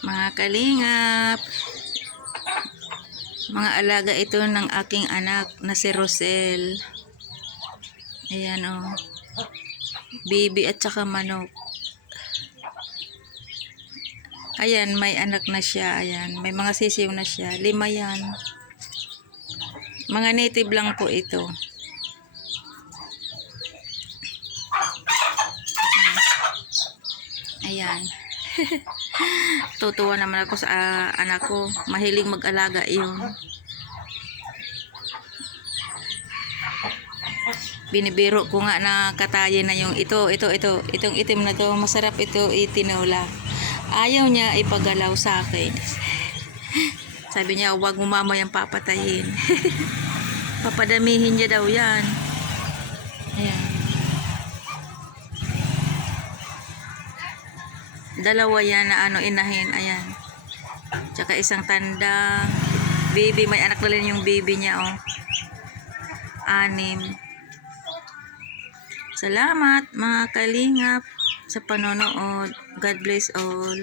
Mga kalingap. Mga alaga ito ng aking anak na si Rosel. Ayan o. Oh. Baby at saka manok. Ayan, may anak na siya. Ayan, may mga sisiw na siya. Lima yan. Mga native lang po ito. Ayan. Tutuwa naman ako sa ah, anak ko. Mahilig mag-alaga iyon. Binibiro ko nga na katayin na yung ito, ito, ito, itong itim na to. Masarap ito itinola. Ayaw niya ipagalaw sa akin. Sabi niya, huwag mo mamaya papatayin. Papadamihin niya daw yan. Ayan. Dalawa yan na ano inahin. Ayan. Tsaka isang tanda. Baby, may anak na rin yung baby niya, oh. Anim. Salamat mga kalingap sa panonood. God bless all.